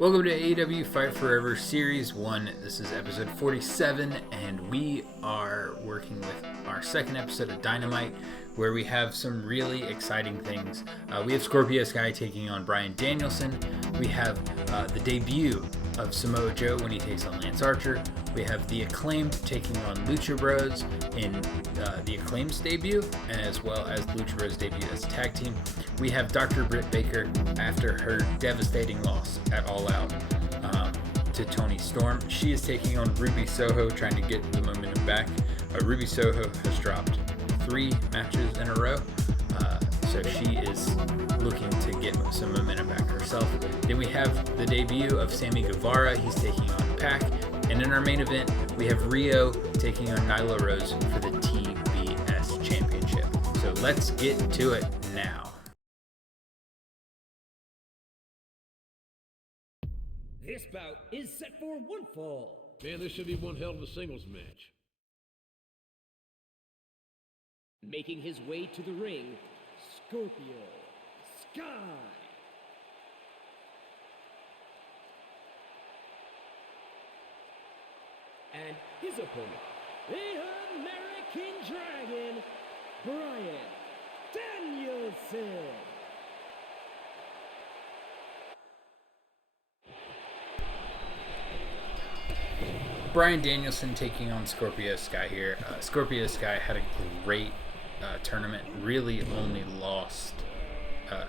Welcome to AEW Fight Forever Series 1. This is episode 47, and we are working with our second episode of Dynamite, where we have some really exciting things. We have Scorpio Sky taking on Bryan Danielson. We have the debut of Samoa Joe when he takes on Lance Archer. We have the Acclaimed taking on Lucha Bros in the Acclaimed's debut, as well as Lucha Bros' debut as a tag team. We have Dr. Britt Baker after her devastating loss at All Out to Toni Storm. She is taking on Ruby Soho, trying to get the momentum back. Ruby Soho has dropped 3 matches in a row, so she is looking to get some momentum back herself. Then we have the debut of Sammy Guevara. He's taking on Pac. And in our main event, we have Riho taking on Nyla Rose for the TBS Championship. So let's get to it now. This bout is set for one fall. Man, this should be one hell of a singles match. Making his way to the ring, Scorpio Sky. And his opponent, the American Dragon, Bryan Danielson. Bryan Danielson taking on Scorpio Sky here. Scorpio Sky had a great tournament, really only lost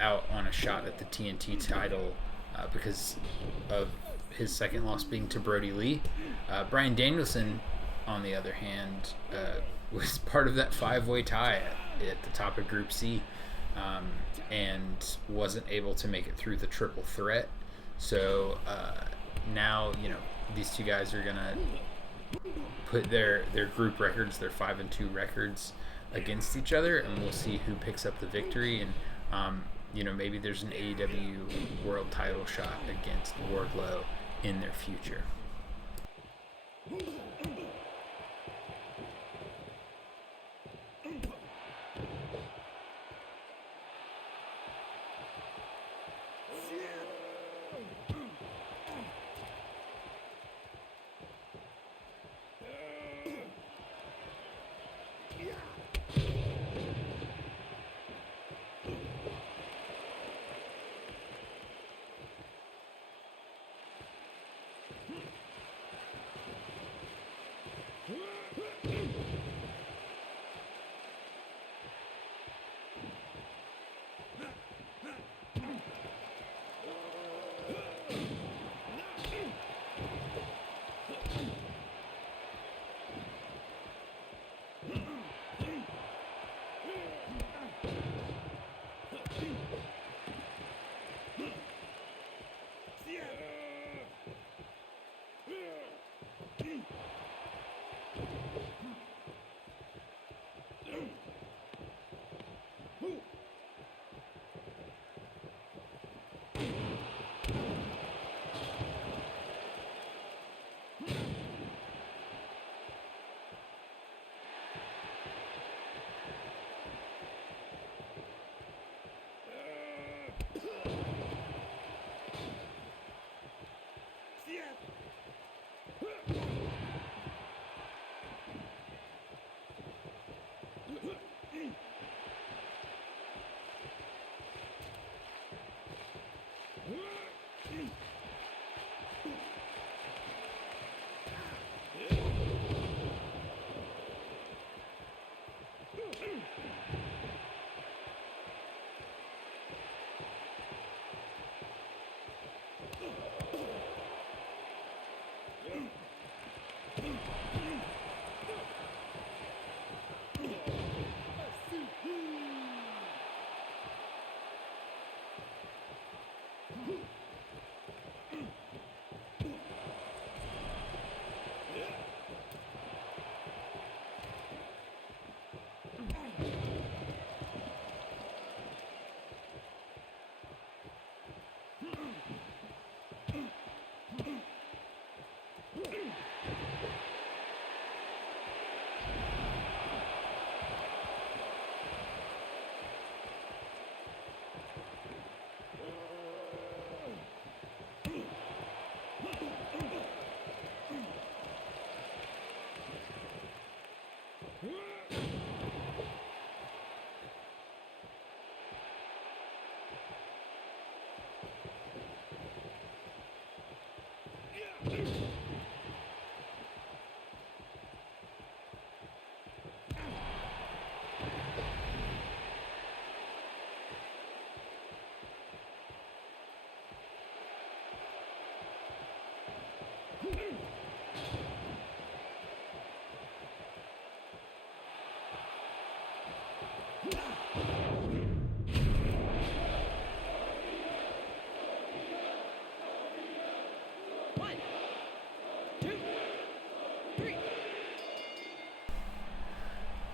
out on a shot at the TNT title because of his second loss being to Brody Lee. Bryan Danielson, on the other hand, was part of that 5-way tie at the top of Group C and wasn't able to make it through the triple threat. So now, these two guys are going to put their group records, their 5-2 records, against each other, and we'll see who picks up the victory. And, maybe there's an AEW world title shot against Wardlow in their future.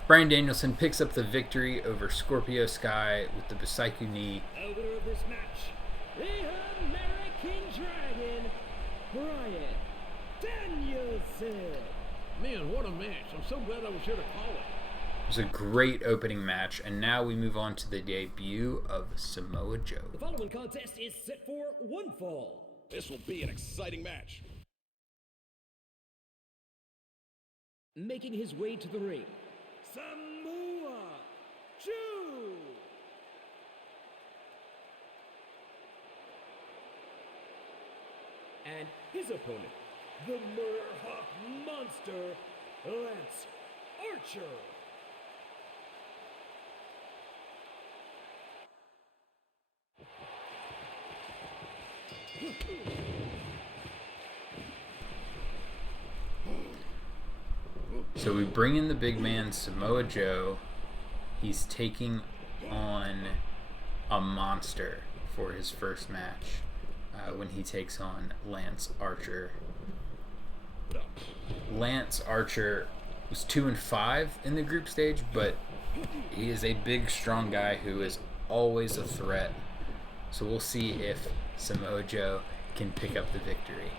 Bryan Danielson picks up the victory over Scorpio Sky with the Busaiku knee. Winner of this match, the American Dragon, Bryan Danielson. Man, what a match. I'm so glad I was here to call it. It was a great opening match, and now we move on to the debut of Samoa Joe. The following contest is set for one fall. This will be an exciting match. Making his way to the ring, Samoa Joe. And his opponent, the Murder Hawk Monster, Lance Archer. So we bring in the big man, Samoa Joe. He's taking on a monster for his first match when he takes on Lance Archer. Lance Archer was 2-5 in the group stage, but he is a big, strong guy who is always a threat. So we'll see if Samoa Joe can pick up the victory.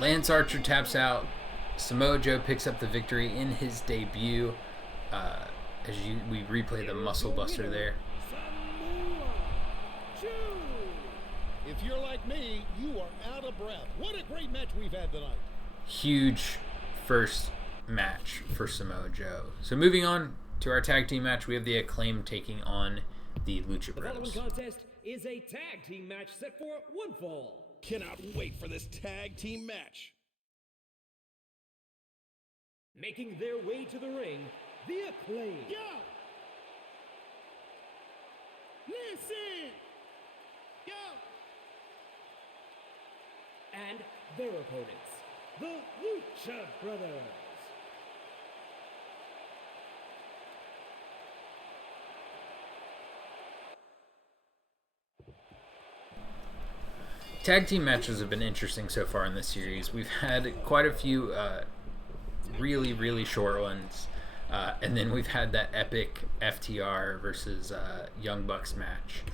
Lance Archer taps out. Samoa Joe picks up the victory in his debut. We replay the Muscle Buster there. Samoa Joe. If you're like me, you are out of breath. What a great match we've had tonight. Huge first match for Samoa Joe. So moving on to our tag team match, we have the Acclaimed taking on the Lucha The following Bros. contest is a tag team match set for one fall. Cannot wait for this tag team match. Making their way to the ring, the Acclaimed. Yo! Listen! Yo! And their opponents, the Lucha Brothers. Tag team matches have been interesting so far in this series. We've had quite a few really, really short ones. And then we've had that epic FTR versus Young Bucks match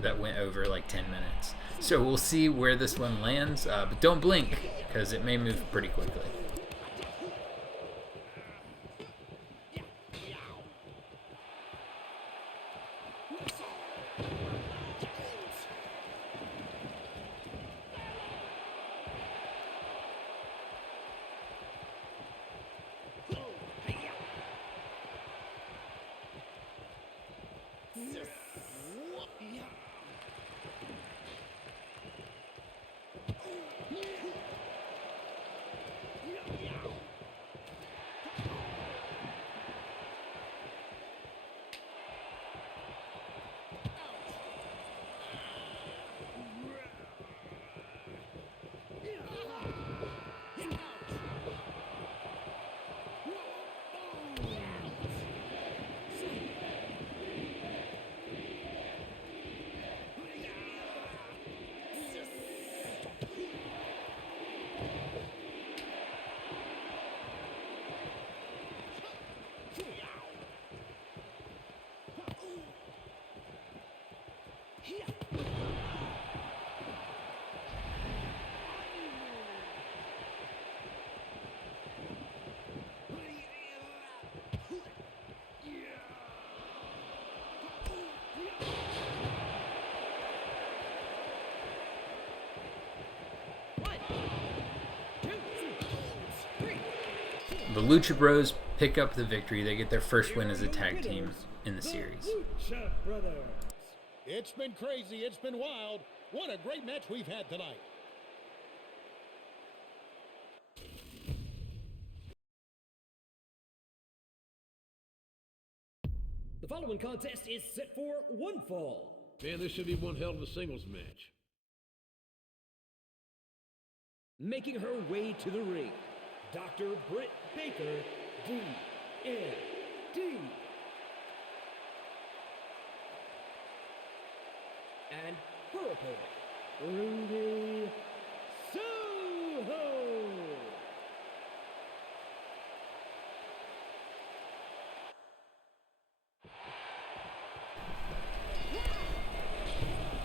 that went over like 10 minutes. So we'll see where this one lands. But don't blink, because it may move pretty quickly. The Lucha Bros pick up the victory. They get their first win as a tag team in the series. Lucha Brothers. It's been crazy. It's been wild. What a great match we've had tonight. The following contest is set for one fall. Man, this should be one hell of a singles match. Making her way to the ring, Dr. Britt Baker, D.M.D. And her opponent, Ruby Soho.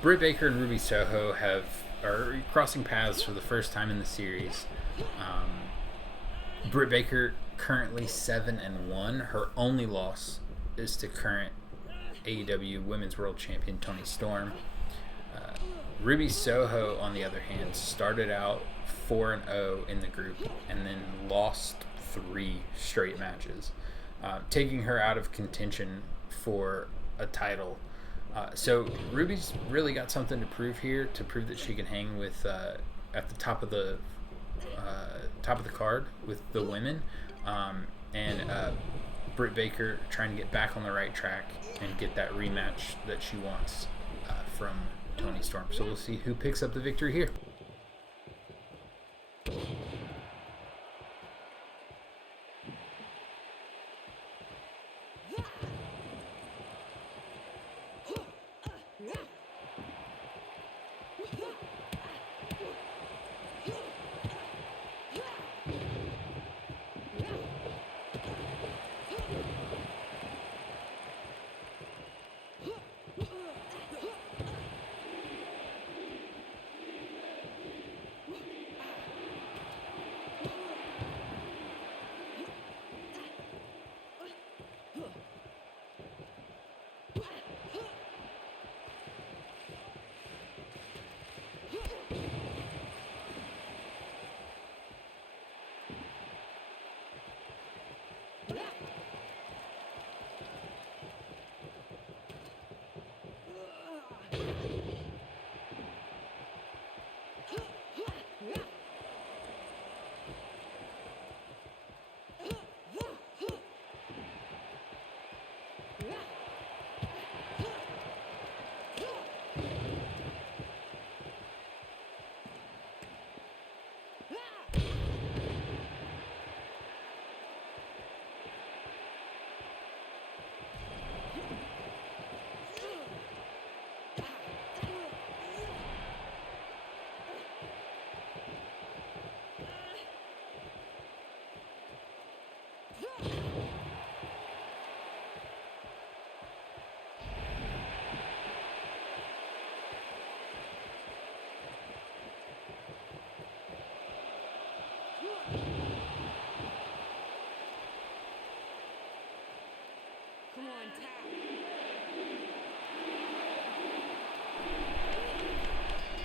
Britt Baker and Ruby Soho are crossing paths for the first time in the series. Britt Baker currently 7-1. Her only loss is to current AEW Women's World Champion Toni Storm. Ruby Soho, on the other hand, started out 4-0 in the group and then lost 3 straight matches, taking her out of contention for a title. So Ruby's really got something to prove here, to prove that she can hang with at the top of the card with the women, and Britt Baker trying to get back on the right track and get that rematch that she wants from Toni Storm. So we'll see who picks up the victory here.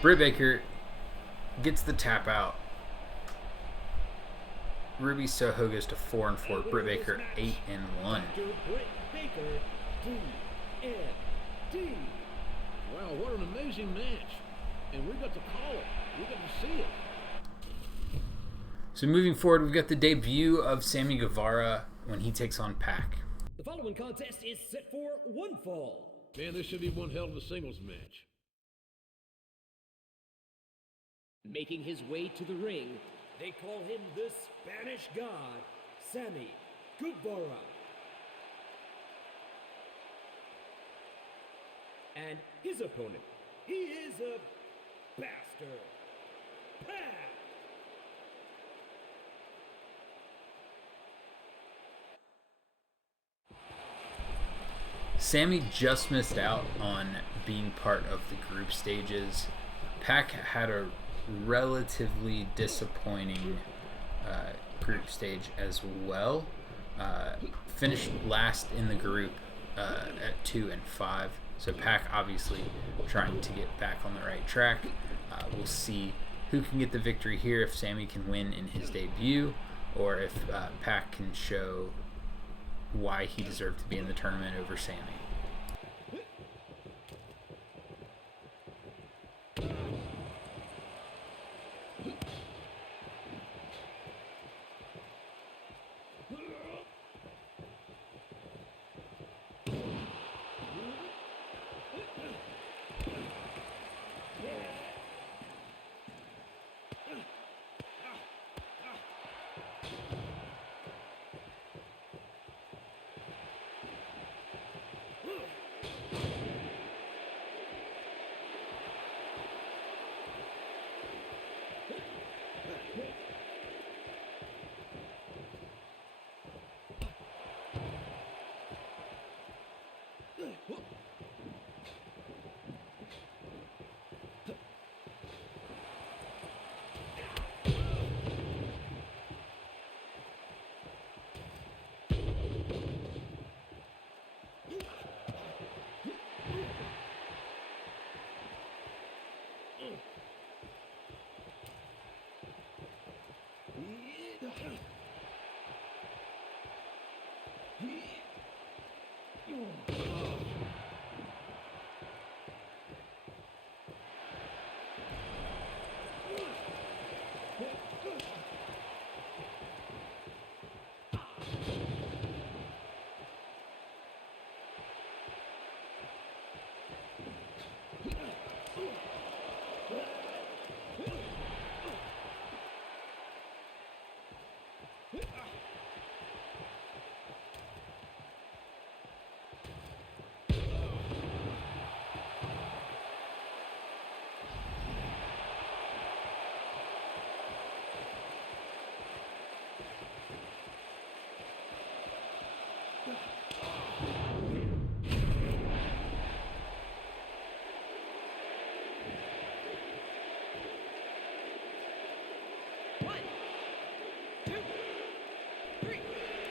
Britt Baker gets the tap out. Ruby Soho goes to 4-4. Britt Baker 8-1. Britt Baker, D.M.D. Wow, what an amazing match. And we got to call it. We got to see it. So moving forward, we've got the debut of Sammy Guevara when he takes on Pac. The following contest is set for one fall. Man, this should be one hell of a singles match. Making his way to the ring, they call him the Spanish God, Sammy Guevara. And his opponent, he is a bastard, Pac. Sammy just missed out on being part of the group stages. Pac had a relatively disappointing group stage as well. Finished last in the group at 2 and 5. So Pac obviously trying to get back on the right track. We'll see who can get the victory here, if Sammy can win in his debut, or if Pac can show why he deserved to be in the tournament over Sammy.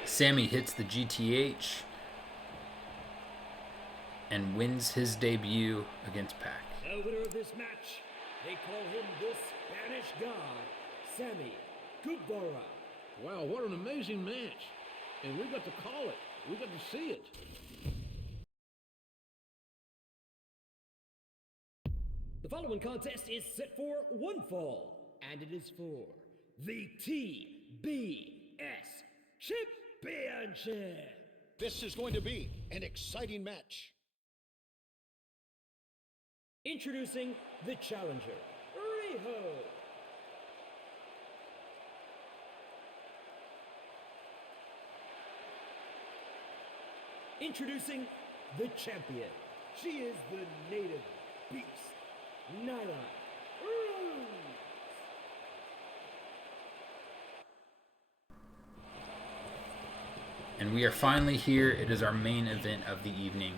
Sammy hits the GTH and wins his debut against Pac. The winner of this match, they call him the Spanish God, Sammy Guevara. Wow, what an amazing match. And we got to call it. We got to see it. The following contest is set for one fall, and it is for the TBS Championship. This is going to be an exciting match. Introducing the challenger, Riho. Introducing the champion. She is the native beast, Nyla Rose. And we are finally here. It is our main event of the evening.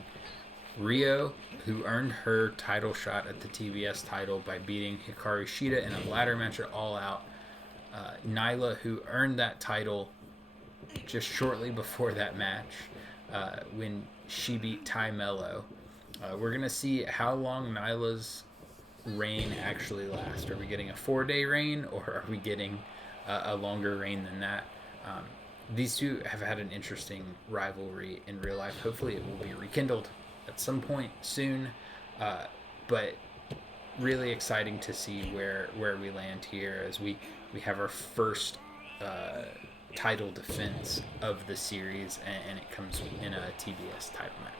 Riho, who earned her title shot at the TBS title by beating Hikaru Shida in a ladder match at All Out. Nyla, who earned that title just shortly before that match when she beat Ty Mello. We're going to see how long Nyla's reign actually last? Are we getting a 4-day reign, or are we getting a longer reign than that? These two have had an interesting rivalry in real life. Hopefully it will be rekindled at some point soon. But really exciting to see where we land here as we have our first title defense of the series, and it comes in a TBS title match.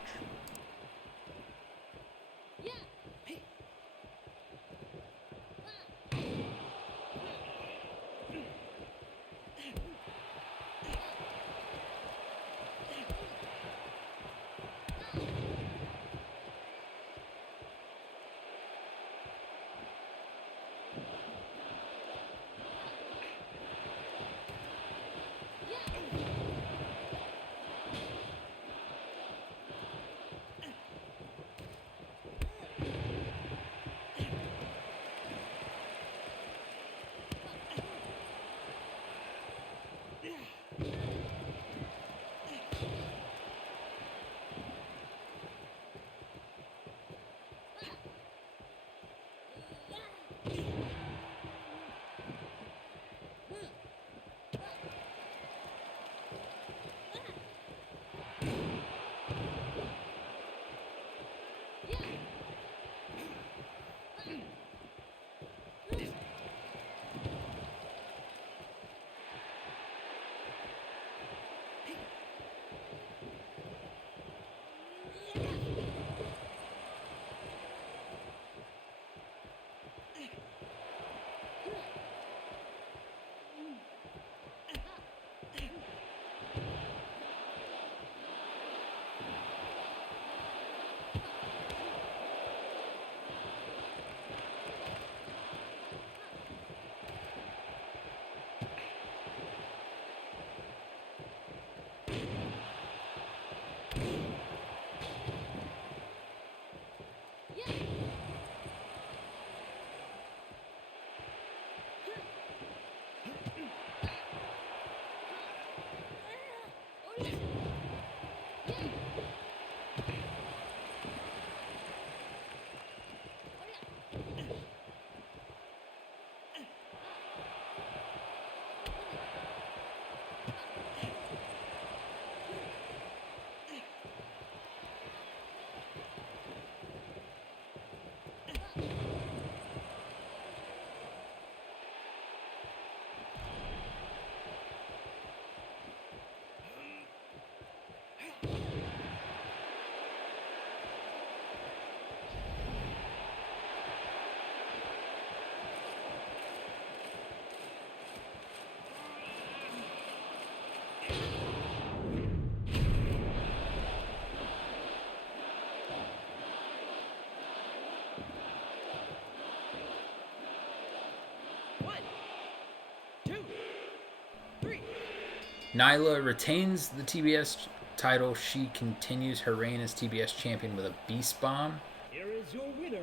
Nyla retains the TBS title. She continues her reign as TBS champion with a Beast Bomb. Here is your winner,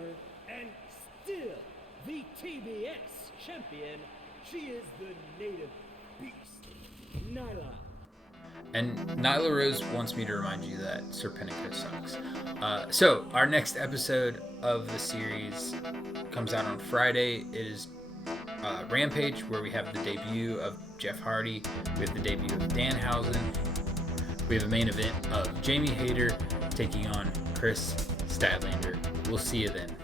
and still the TBS champion. She is the native beast, Nyla. And Nyla Rose wants me to remind you that Serpentico sucks. So our next episode of the series comes out on Friday. It is Rampage, where we have the debut of Jeff Hardy. We have the debut of Danhausen. We have a main event of Jamie Hayter taking on Chris Statlander. We'll see you then.